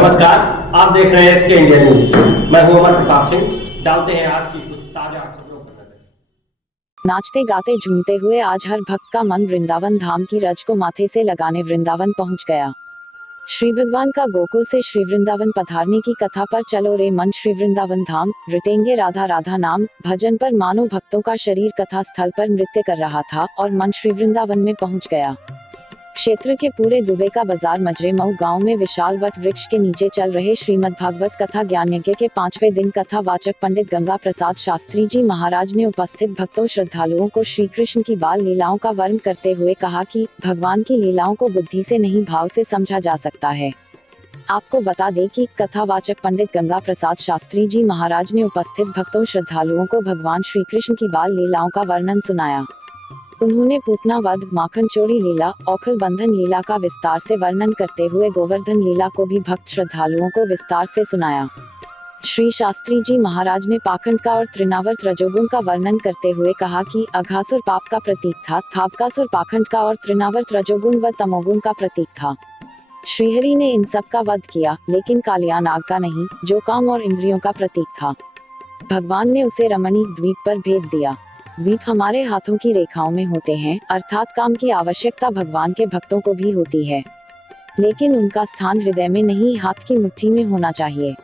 नमस्कार, आप देख रहे हैं एसके इंडिया न्यूज। मैं हूं अमर प्रताप सिंह। डालते हैं आज की कुछ ताजा खबरों पर नजर। नाचते गाते झूमते हुए आज हर भक्त का मन वृंदावन धाम की रज को माथे से लगाने वृंदावन पहुंच गया। श्री भगवान का गोकुल से श्री वृंदावन पधारने की कथा पर चलो रे मन श्री वृंदावन धाम, रटेंगे राधा राधा नाम भजन पर मानो भक्तों का शरीर कथा स्थल पर नृत्य कर रहा था और मन श्री वृंदावन में पहुंच गया। क्षेत्र के पूरे दुबे का बाजार मजरे मऊ गांव में विशाल वट वृक्ष के नीचे चल रहे श्रीमद् भागवत कथा ज्ञान यज्ञ के 5वें दिन कथा वाचक पंडित गंगा प्रसाद शास्त्री जी महाराज ने उपस्थित भक्तों श्रद्धालुओं को श्री कृष्ण की बाल लीलाओं का वर्णन करते हुए कहा कि भगवान की लीलाओं को बुद्धि से नहीं भाव से समझा जा सकता है। आपको बता दें कि कथा वाचक पंडित गंगा प्रसाद शास्त्री जी महाराज ने उपस्थित भक्तों श्रद्धालुओं को भगवान श्री कृष्ण की बाल लीलाओं का वर्णन सुनाया। उन्होंने पूतना वध, माखन चोरी लीला, औखल बंधन लीला का विस्तार से वर्णन करते हुए गोवर्धन लीला को भी भक्त श्रद्धालुओं को विस्तार से सुनाया। श्री शास्त्री जी महाराज ने पाखंड का और त्रिनावर्त रजोगुण का वर्णन करते हुए कहा कि अघासुर पाप का प्रतीक था, थापकासुर पाखंड का और त्रिनावर्त रजोगुण व तमोगुण का प्रतीक था। श्रीहरि ने इन सब का वध किया, लेकिन कालिया नाग का नहीं, जो काम और इंद्रियों का प्रतीक था। भगवान ने उसे रमणीक द्वीप पर भेज दिया। द्वीप हमारे हाथों की रेखाओं में होते हैं, अर्थात काम की आवश्यकता भगवान के भक्तों को भी होती है, लेकिन उनका स्थान हृदय में नहीं, हाथ की मुट्ठी में होना चाहिए।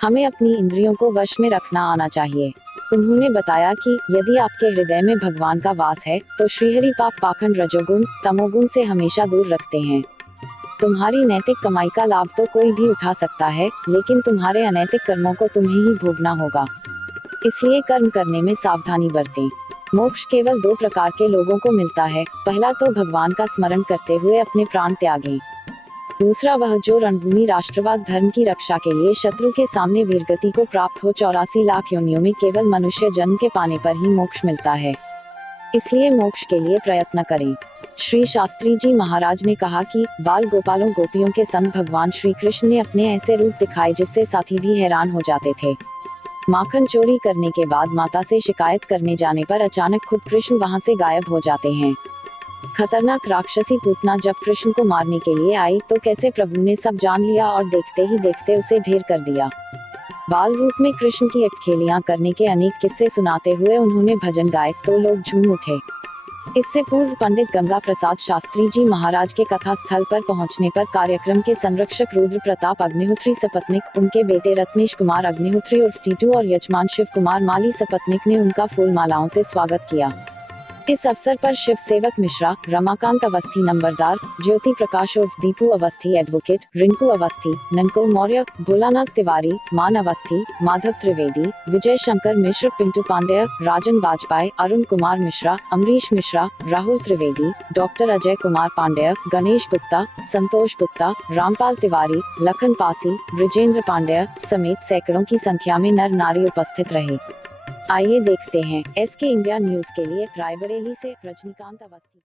हमें अपनी इंद्रियों को वश में रखना आना चाहिए। उन्होंने बताया कि यदि आपके हृदय में भगवान का वास है तो श्रीहरि पाप, पाखंड, रजोगुण, तमोगुण से हमेशा दूर रखते हैं। तुम्हारी नैतिक कमाई का लाभ तो कोई भी उठा सकता है, लेकिन तुम्हारे अनैतिक कर्मों को तुम्हें ही भोगना होगा। इसलिए कर्म करने में सावधानी बरतें। मोक्ष केवल 2 प्रकार के लोगों को मिलता है। पहला तो भगवान का स्मरण करते हुए अपने प्राण त्यागें। दूसरा वह जो रणभूमि राष्ट्रवाद धर्म की रक्षा के लिए शत्रु के सामने वीरगति को प्राप्त हो। 84 लाख योनियों में केवल मनुष्य जन्म के पाने पर ही मोक्ष मिलता है, इसलिए मोक्ष के लिए प्रयत्न करें। श्री शास्त्री जी महाराज ने कहा कि बाल गोपालों गोपियों के संग भगवान श्री कृष्ण ने अपने ऐसे रूप दिखाए जिससे साथी भी हैरान हो जाते थे। माखन चोरी करने के बाद माता से शिकायत करने जाने पर अचानक खुद कृष्ण वहां से गायब हो जाते हैं। खतरनाक राक्षसी पूतना जब कृष्ण को मारने के लिए आई तो कैसे प्रभु ने सब जान लिया और देखते ही देखते उसे ढेर कर दिया। बाल रूप में कृष्ण की अटखेलियां करने के अनेक किस्से सुनाते हुए उन्होंने भजन गाए तो लोग झूम उठे। इससे पूर्व पंडित गंगा प्रसाद शास्त्री जी महाराज के कथा स्थल पर पहुंचने पर कार्यक्रम के संरक्षक रुद्र प्रताप अग्निहोत्री सपत्निक, उनके बेटे रत्नेश कुमार अग्निहोत्री उर्फ टीटू और यजमान शिव कुमार माली सपत्निक ने उनका फूल मालाओं से स्वागत किया। इस अवसर पर शिव सेवक मिश्रा, रमाकांत अवस्थी नंबरदार, ज्योति प्रकाश उर्फ दीपू अवस्थी एडवोकेट, रिंकू अवस्थी, ननको मौर्य, भोलानाथ तिवारी, मान अवस्थी, माधव त्रिवेदी, विजय शंकर मिश्र, पिंटू पांडेय, राजन बाजपाई, अरुण कुमार मिश्रा, अमरीश मिश्रा, राहुल त्रिवेदी, डॉक्टर अजय कुमार पांडेय, गणेश गुप्ता, संतोष गुप्ता, रामपाल तिवारी, लखन पासी, ब्रिजेंद्र पांडेय समेत सैकड़ों की संख्या में नर नारी उपस्थित रहे। आइए देखते हैं एसके इंडिया न्यूज के लिए रायबरेली से रजनीकांत अवस्थी।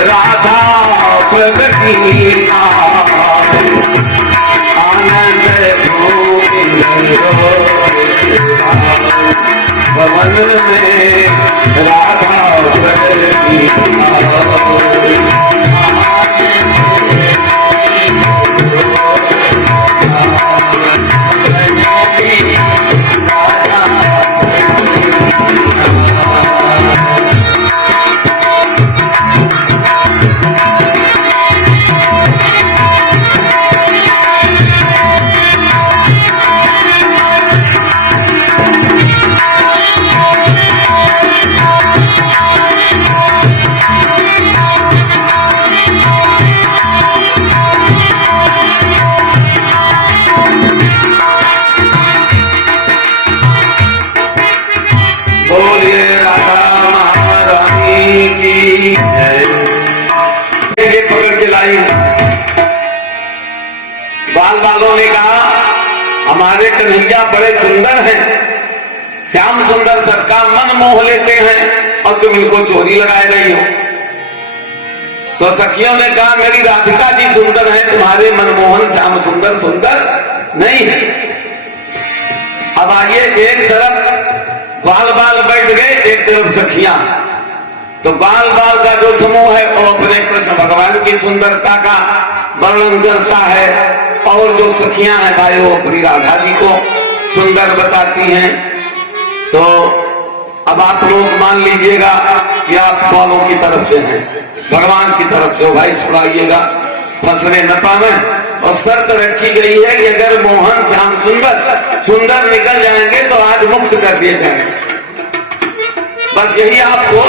राधा प्रगति आनंद भवन में राधा प्रगति पकड़ के लाई। बाल बालों ने कहा हमारे कन्हैया बड़े सुंदर हैं, श्याम सुंदर सबका मन मोह लेते हैं और तुम इनको चोरी लगाए रही हो। तो सखियों ने कहा मेरी राधिका जी सुंदर है, तुम्हारे मनमोहन श्याम सुंदर सुंदर नहीं है। अब आइए, एक तरफ बाल बाल बैठ गए, एक तरफ सखियां। तो बाल बाल का जो समूह है वो अपने कृष्ण भगवान की सुंदरता का वर्णन करता है, और जो सखियां हैं भाई वो अपनी राधा जी को सुंदर बताती हैं। तो अब आप लोग मान लीजिएगा कि आप कौनों की तरफ से हैं, भगवान की तरफ से हो भाई, छुड़ाइएगा, फंसने न पावे। और शर्त रखी गई है कि अगर मोहन श्याम सुंदर सुंदर निकल जाएंगे तो आज मुक्त कर दिए जाएंगे। बस यही आपको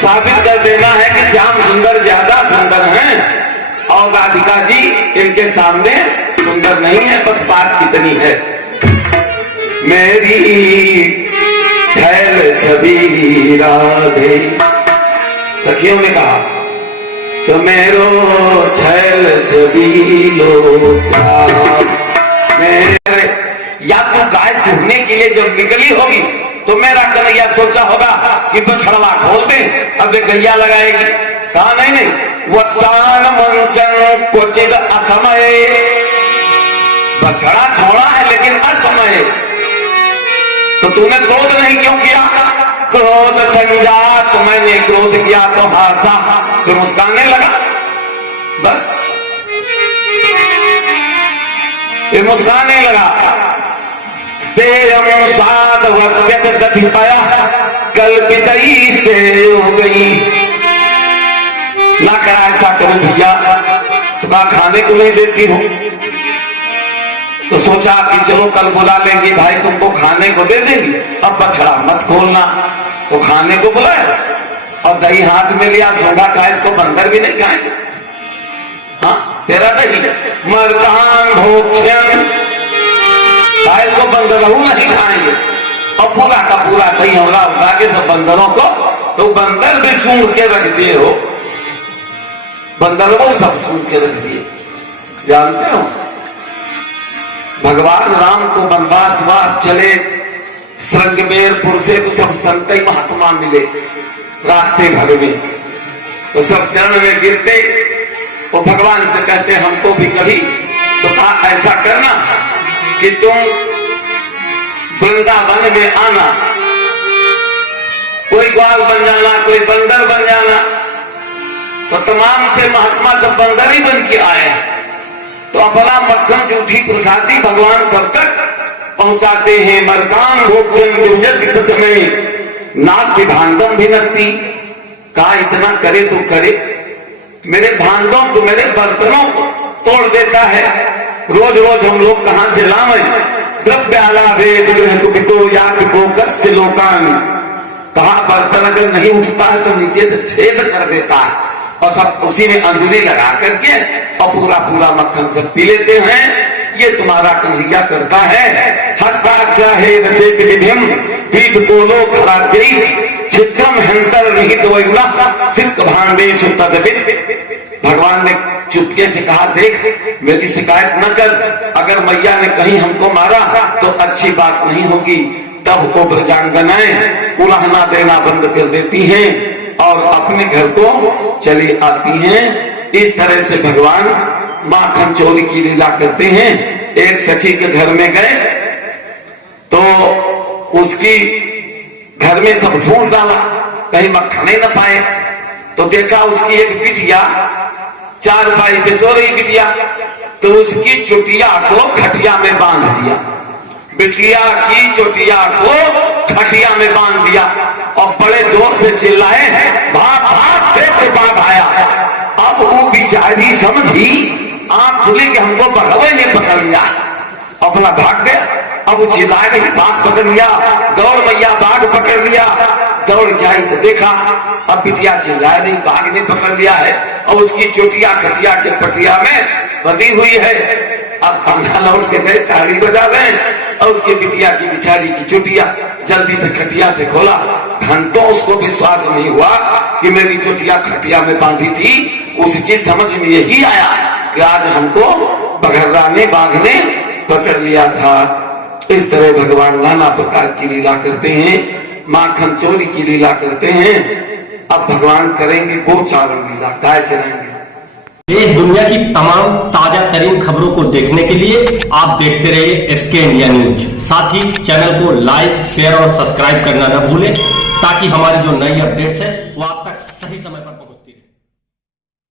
साबित कर देना है कि श्याम सुंदर ज्यादा सुंदर हैं और राधिका जी इनके सामने सुंदर नहीं है। बस बात कितनी है, मेरी छैल छबीली राधे, सखियों ने कहा तो मेरो छैल छबीलो श्याम। मेरे या तो गाय ढूंढने के लिए जब निकली होगी तो मेरा कन्हैया सोचा होगा कि बछड़वा खोल दे, अब गैया लगाएगी। कहा नहीं नहीं, वत्सान मंचन क्वचित असमय, बछड़ा छोड़ा है लेकिन असमय। तो तूने क्रोध नहीं क्यों किया? क्रोध संजात, मैंने क्रोध किया तो हासा, फिर मुस्काने लगा, बस फिर मुस्काने लगा। स्तेयम साधवत्यत दधिपया कल्पितई स्तेय हो गई। ना करा ऐसा करूं भैया, तो कहा खाने को नहीं देती हूं, तो सोचा कि चलो कल बुला लेंगे भाई, तुमको खाने को दे देंगी, अब बछड़ा मत खोलना। तो खाने को बुलाया और दही हाथ में लिया, सोडा का इसको बंदर भी नहीं खाएंगे। हाँ तेरा दही मरकान भोक्षण, को बंदरहू नहीं खाएंगे, और पूरा का पूरा दही होगा उठा के सब बंदरों को, तो बंदर भी सूंघ के रख दिए हो, बंदर वो सब सूंघ के रख दिए। जानते हो भगवान राम को वनवास चले श्रृंगबेरपुर से, तो सब संत महात्मा मिले रास्ते भर में, तो सब चरण में गिरते, वो भगवान से कहते हमको भी कभी, तो कहा ऐसा करना कि तुम वृंदावन में आना, कोई ग्वाल बन जाना, कोई बंदर बन जाना। तो तमाम से महात्मा सब बंदर ही बन के आए, तो अपना मक्खन जूठी प्रसादी भगवान सब तक पहुंचाते हैं। मरकान भोजन सच में नाट्य भांडम भी नकती, कहा इतना करे तो करे, मेरे भांडों को, मेरे बर्तनों को तोड़ देता है। रोज रोज हम लोग कहां से लावे द्रव्याला भेज कुपितो याद को कस्य लोकान, कहा बर्तन अगर नहीं उठता है तो नीचे से छेद कर देता है, और सब उसी में अंजलि लगा करके और पूरा पूरा मक्खन सब पी लेते हैं। ये तुम्हारा कन्हैया करता है। हस्ताग्रा है रचेत विधिम पीठ बोलो खरा देश छिद्रम हंतर निहित वैगुला सिल्क भांडे सुतदविद। भगवान ने चुपके से कहा देख मेरी शिकायत न कर, अगर मैया ने कहीं हमको मारा तो अच्छी बात नहीं होगी। तब वो ब्रजांगनाएं उलाहना देना बंद कर देती हैं और अपने घर को चली आती हैं। इस तरह से भगवान माखन चोरी की लीला करते हैं। एक सखी के घर में गए तो उसकी घर में सब ढूंढ डाला, कहीं मक्खन ही न पाए, तो देखा उसकी एक बिटिया चारपाई पे सो रही बिटिया, तो उसकी चुटिया को खटिया में बांध दिया, बिटिया की चुटिया को खटिया में बांध दिया और बड़े जोर से चिल्लाए भाग भाग, देख बाघ आया। अब वो बिचारी समझी, आंख खुली कि हमको बढ़वे ने पकड़ लिया, अपना भाग गया। अब वो चिल्लाए कि बाघ पकड़ लिया, दौड़ मैया बाघ पकड़ लिया। दौड़ के आई तो देखा अब बिटिया चिल्लाए नहीं, बाघ ने पकड़ लिया है और उसकी चोटिया खटिया के पटिया में बंधी हुई है। अब खाना लौट के गए, ताड़ी बजा रहे और उसकी बिटिया की बिचारी की चोटिया जल्दी से खटिया से खोला। घंटों उसको विश्वास नहीं हुआ कि मेरी चोटिया खटिया में बांधी थी। उसकी समझ में यही आया कि आज हमको बघर्रा ने, बाघ ने पकड़ लिया था। इस तरह भगवान नाना प्रकार की लीला करते हैं, माखन चोरी की लीला करते हैं। अब भगवान करेंगे गोचारण लीला, गाय चराएंगे। देश दुनिया की तमाम ताजा तरीन खबरों को देखने के लिए आप देखते रहिए एसके इंडिया न्यूज। साथ ही चैनल को लाइक, शेयर और सब्सक्राइब करना न भूलें, ताकि हमारी जो नई अपडेट्स है वो आप तक सही समय पर